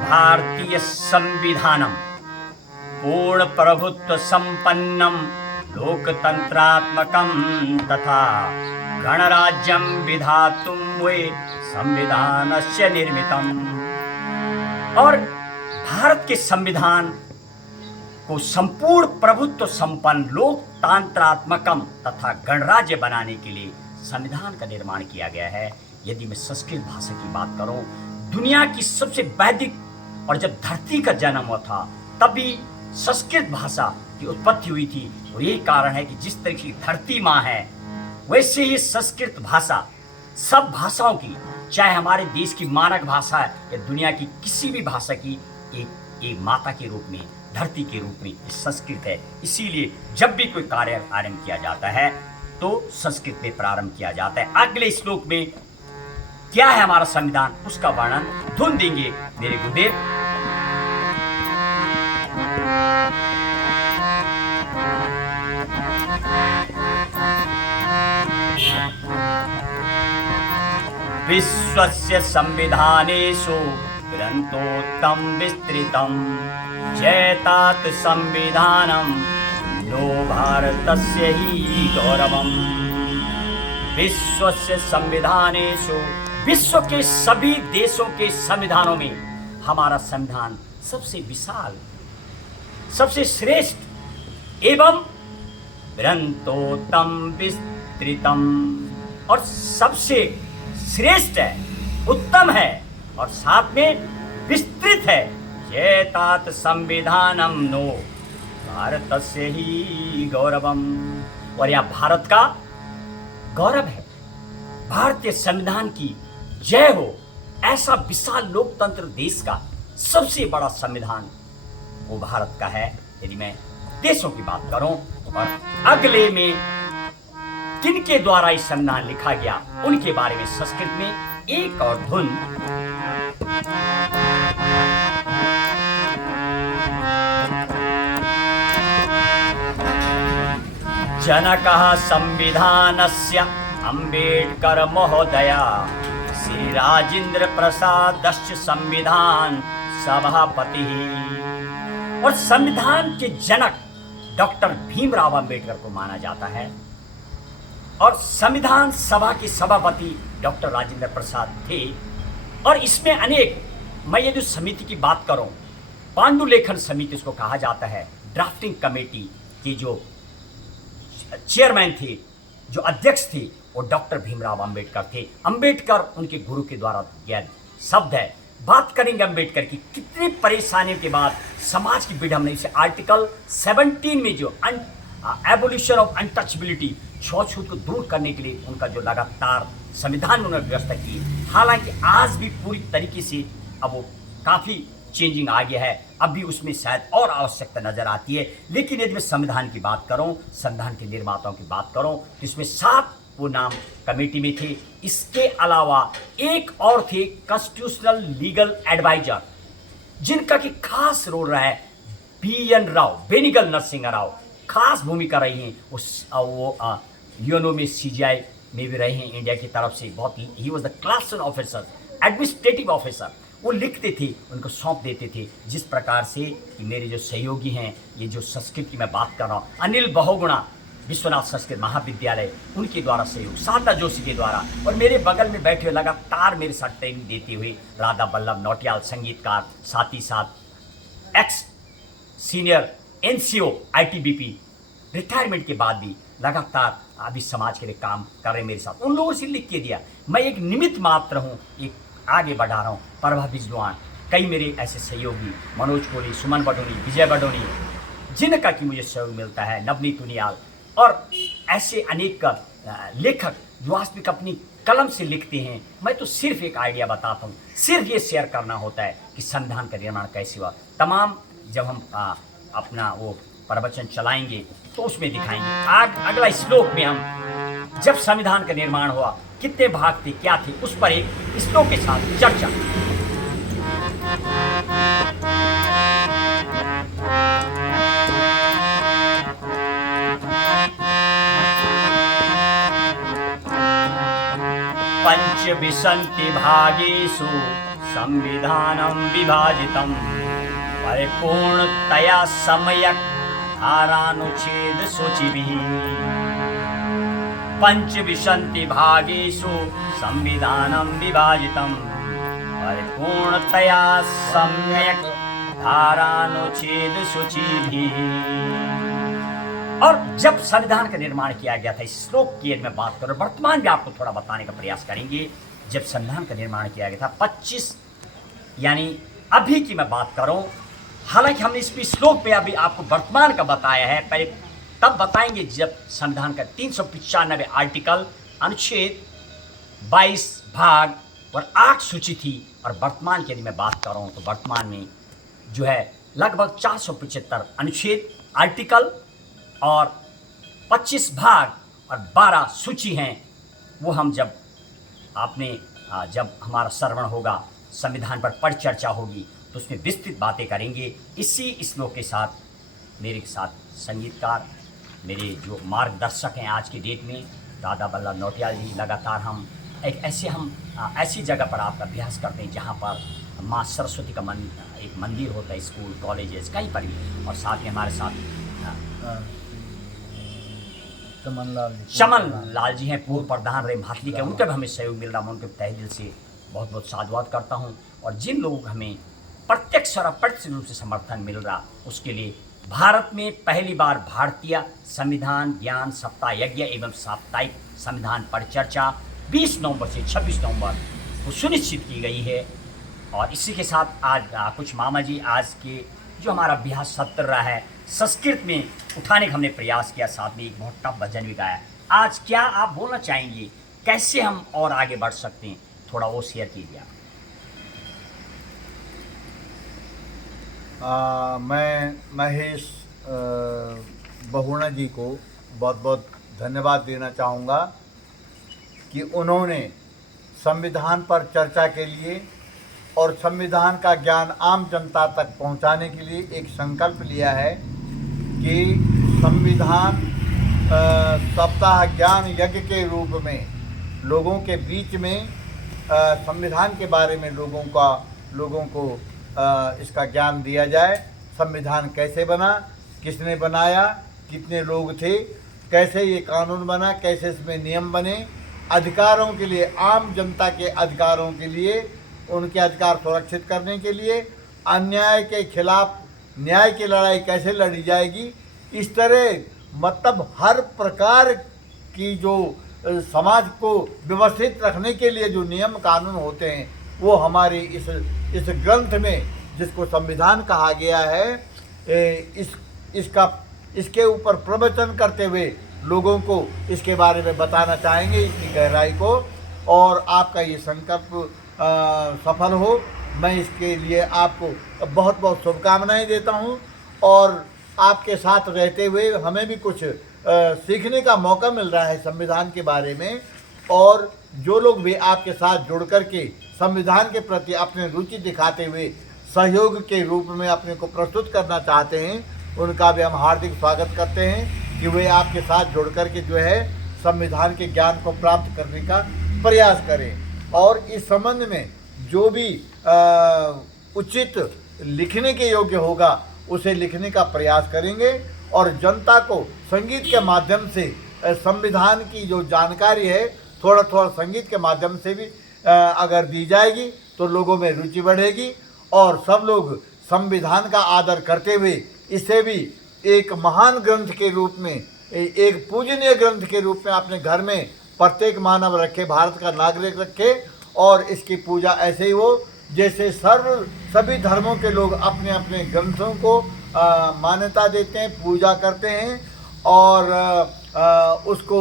भारतीय संविधानम पूर्ण प्रभुत्व संपन्नम लोकतंत्रात्मकम तथा गणराज्यम विधातुम वे संविधानस्य निर्मितम। और भारत के संविधान को संपूर्ण प्रभुत्व संपन्न लोकतंत्रात्मकम तथा गणराज्य बनाने के लिए संविधान का निर्माण किया गया है। यदि मैं संस्कृत भाषा की बात करूं, दुनिया की सबसे वैदिक, और जब धरती का जन्म हुआ था तब भी संस्कृत भाषा की उत्पत्ति हुई थी। और यही कारण है कि जिस तरीके की धरती माँ है, वैसे ही संस्कृत भाषा सब भाषाओं की, चाहे हमारे देश की मानक भाषा है या दुनिया की किसी भी भाषा की, एक माता के रूप में, धरती के रूप में संस्कृत है। इसीलिए जब भी कोई कार्य आरंभ किया जाता है तो संस्कृत में प्रारंभ किया जाता है। अगले श्लोक में क्या है हमारा संविधान, उसका वर्णन धुन देंगे मेरे गुरुदेव। विश्वस्य संविधानेषु ग्रंथोत्तम विस्तृतम जयतात संविधानम नो भारतस्य ही गौरवम। विश्वस्य संविधानेषु, विश्व के सभी देशों के संविधानों में हमारा संविधान सबसे विशाल, सबसे श्रेष्ठ एवं ग्रंथोत्तम विस्तृतम, और सबसे श्रेष्ठ है, उत्तम है, और साथ में विस्तृत है। जयतात संविधानम नो भारतस्य ही गौरवम। और यह भारत का गौरव है, भारतीय संविधान की जय हो। ऐसा विशाल लोकतंत्र देश का सबसे बड़ा संविधान वो भारत का है। यदि मैं देशों की बात करूं, और अगले में किनके द्वारा इस संविधान लिखा गया उनके बारे में संस्कृत में एक और धुन। जनकः संविधानस्य अम्बेडकर महोदया श्री राजेंद्र प्रसादस्य संविधान सभापति। और संविधान के जनक डॉक्टर भीमराव अंबेडकर को माना जाता है, और संविधान सभा के सभापति डॉक्टर राजेंद्र प्रसाद थे। और इसमें अनेक, मैं यदि समिति की बात करूं, पांडुलेखन समिति उसको कहा जाता है, ड्राफ्टिंग कमेटी के जो चेयरमैन थे, जो अध्यक्ष थे, वो डॉक्टर भीमराव अंबेडकर थे। अंबेडकर उनके गुरु के द्वारा दिया शब्द है। बात करेंगे अंबेडकर की कितनी परेशानियों के बाद समाज की विडंबना, इसे आर्टिकल 17 में जो एबोलिशन ऑफ अनटचबिलिटी, छूत को दूर करने के लिए उनका जो लगातार संविधान में उन्होंने व्यवस्था की। हालांकि आज भी पूरी तरीके से अब वो काफ़ी चेंजिंग आ गया है, अब भी उसमें शायद और आवश्यकता नजर आती है। लेकिन यदि मैं संविधान की बात करूं, संविधान के निर्माताओं की बात करूं, तो इसमें 7 वो नाम कमेटी में थे। इसके अलावा एक और थे कॉन्स्टिट्यूशनल लीगल एडवाइजर, जिनका कि खास रोल रहा है BN राव, बेनिगल नरसिंह राव, खास भूमिका रही है। वो यूएनओ में CGI में भी रहे हैं इंडिया की तरफ से। बहुत he was the class officer, administrative officer. वो लिखते थे, उनको सौंप देते थे। जिस प्रकार से कि मेरे जो सहयोगी हैं, ये जो संस्कृत की मैं बात कर रहा हूँ, अनिल बहुगुणा विश्वनाथ संस्कृत महाविद्यालय, उनके द्वारा सहयोग, शारदा जोशी के द्वारा, और मेरे बगल में बैठे हुए लगातार मेरे साथ ट्रेनिंग देते हुए राधा बल्लभ नौटियाल संगीतकार, साथ ही साथ x senior NCO ITBP, retirement के बाद भी लगातार अभी समाज के लिए काम कर रहे मेरे साथ। उन लोगों से लिख के दिया, मैं एक निमित्त मात्र हूँ, एक आगे बढ़ा रहा हूँ। प्रभा बिजवान, कई मेरे ऐसे सहयोगी, मनोज कोहली, सुमन बडोनी, विजय बडोनी, जिनका कि मुझे सहयोग मिलता है, नवनीत उनियाल, और ऐसे अनेक लेखक जो वास्तविक अपनी कलम से लिखते हैं। मैं तो सिर्फ एक आइडिया बताता हूँ, सिर्फ ये शेयर करना होता है कि संविधान का निर्माण कैसे हुआ। तमाम जब हम अपना वो प्रवचन चलाएंगे तो उसमें दिखाएंगे। आज अगला श्लोक में हम जब संविधान का निर्माण हुआ, कितने भाग थे, क्या थे, उस पर एक श्लोक के साथ चर्चा। पंचविंशति भागेषु संविधानं विभाजितं परिपूर्णतया सम्यक् धारानुच्छेद सूचिभिः। पंचविंशति भागेषु संविधानं विभाजितं परिपूर्णतया सम्यक् धारानुच्छेद सूचिभिः। और जब संविधान का निर्माण किया गया था, इस श्लोक की मैं बात करूं, वर्तमान में आपको थोड़ा बताने का प्रयास करेंगे। जब संविधान का निर्माण किया गया था 25 यानी अभी की मैं बात करूं, हालांकि हमने इस श्लोक पे अभी आपको वर्तमान का बताया है, पहले तब बताएंगे जब संविधान का 395 आर्टिकल अनुच्छेद 22 भाग और 8 सूची थी। और वर्तमान की यदि मैं बात कर रहा हूं तो वर्तमान में जो है लगभग 475 अनुच्छेद आर्टिकल और 25 भाग और 12 सूची हैं। वो हम जब हमारा श्रवण होगा, संविधान पर परिचर्चा होगी, तो उसमें विस्तृत बातें करेंगे। इसी श्लोक के साथ मेरे साथ संगीतकार, मेरे जो मार्गदर्शक हैं आज की डेट में, दादा बल्लभ नौटियाल जी, लगातार हम ऐसी जगह पर आपका अभ्यास करते हैं जहाँ पर माँ सरस्वती का एक मंदिर होता है, स्कूल कॉलेजेस कहीं पर भी। और साथ में हमारे साथ चमन लाल जी हैं, पूर्व प्रधान रहे भातली के, उनके भी हमें सहयोग मिल रहा है। मैं उनके तहे दिल से बहुत बहुत साधुवाद करता हूँ। और जिन लोगों को हमें प्रत्यक्ष और अप्रत्यक्ष रूप से समर्थन मिल रहा, उसके लिए भारत में पहली बार भारतीय संविधान ज्ञान सप्ताह यज्ञ एवं साप्ताहिक संविधान परिचर्चा 20 नवंबर से 26 नवंबर को सुनिश्चित की गई है। और इसी के साथ आज कुछ मामा जी आज के जो हमारा अभ्यास सत्र रहा है संस्कृत में उठाने का हमने प्रयास किया, साथ में एक बहुत टफ भजन भी गाया। आज क्या आप बोलना चाहेंगे, कैसे हम और आगे बढ़ सकते हैं, थोड़ा वो शेयर कीजिए आप। मैं महेश बहुणा जी को बहुत बहुत धन्यवाद देना चाहूँगा कि उन्होंने संविधान पर चर्चा के लिए और संविधान का ज्ञान आम जनता तक पहुंचाने के लिए एक संकल्प लिया है कि संविधान सप्ताह ज्ञान यज्ञ के रूप में लोगों के बीच में संविधान के बारे में लोगों को इसका ज्ञान दिया जाए। संविधान कैसे बना, किसने बनाया, कितने लोग थे, कैसे ये कानून बना, कैसे इसमें नियम बने, अधिकारों के लिए, आम जनता के अधिकारों के लिए, उनके अधिकार सुरक्षित करने के लिए, अन्याय के खिलाफ न्याय की लड़ाई कैसे लड़ी जाएगी, इस तरह मतलब हर प्रकार की जो समाज को व्यवस्थित रखने के लिए जो नियम कानून होते हैं वो हमारी इस ग्रंथ में, जिसको संविधान कहा गया है, इसके ऊपर प्रवचन करते हुए लोगों को इसके बारे में बताना चाहेंगे, इसकी गहराई को। और आपका ये संकल्प सफल हो, मैं इसके लिए आपको बहुत बहुत शुभकामनाएं देता हूं। और आपके साथ रहते हुए हमें भी कुछ सीखने का मौका मिल रहा है संविधान के बारे में। और जो लोग भी आपके साथ जुड़ कर के संविधान के प्रति अपनी रुचि दिखाते हुए सहयोग के रूप में अपने को प्रस्तुत करना चाहते हैं, उनका भी हम हार्दिक स्वागत करते हैं कि वे आपके साथ जुड़ कर के जो है संविधान के ज्ञान को प्राप्त करने का प्रयास करें। और इस संबंध में जो भी उचित लिखने के योग्य होगा उसे लिखने का प्रयास करेंगे। और जनता को संगीत के माध्यम से संविधान की जो जानकारी है थोड़ा थोड़ा संगीत के माध्यम से भी अगर दी जाएगी तो लोगों में रुचि बढ़ेगी और सब लोग संविधान का आदर करते हुए इसे भी एक महान ग्रंथ के रूप में, एक पूजनीय ग्रंथ के रूप में अपने घर में प्रत्येक मानव रखे, भारत का नागरिक रखे। और इसकी पूजा ऐसे ही हो जैसे सभी धर्मों के लोग अपने अपने ग्रंथों को मान्यता देते हैं, पूजा करते हैं और उसको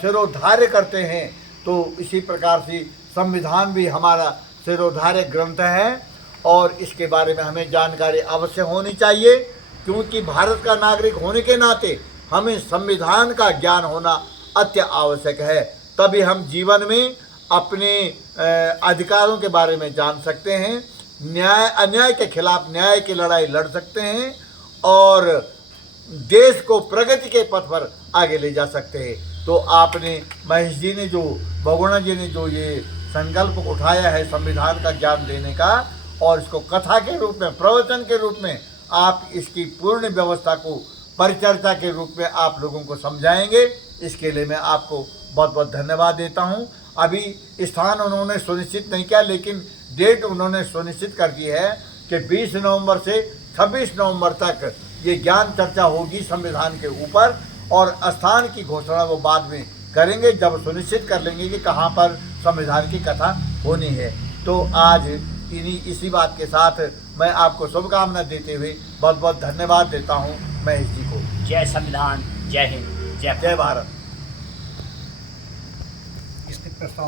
शिरोधार्य करते हैं। तो इसी प्रकार से संविधान भी हमारा शिरोधार्य ग्रंथ है और इसके बारे में हमें जानकारी अवश्य होनी चाहिए, क्योंकि भारत का नागरिक होने के नाते हमें संविधान का ज्ञान होना अति आवश्यक है। तभी हम जीवन में अपने अधिकारों के बारे में जान सकते हैं, अन्याय के खिलाफ न्याय की लड़ाई लड़ सकते हैं और देश को प्रगति के पथ पर आगे ले जा सकते हैं। तो आपने महेश जी ने जो बहुगुणा जी ने जो ये संकल्प उठाया है संविधान का ज्ञान देने का, और इसको कथा के रूप में, प्रवचन के रूप में आप इसकी पूर्ण व्यवस्था को परिचर्चा के रूप में आप लोगों को समझाएंगे, इसके लिए मैं आपको बहुत बहुत धन्यवाद देता हूं। अभी स्थान उन्होंने सुनिश्चित नहीं किया, लेकिन डेट उन्होंने सुनिश्चित कर दी है कि 20 नवंबर से 26 नवंबर तक ये ज्ञान चर्चा होगी संविधान के ऊपर, और स्थान की घोषणा वो बाद में करेंगे जब सुनिश्चित कर लेंगे कि कहाँ पर संविधान की कथा होनी है। तो आज इसी बात के साथ मैं आपको शुभकामना देते हुए बहुत बहुत धन्यवाद देता हूँ महेश जी को। जय संविधान, जय हिंद, जय जय भारत। इसके प्रस्ताव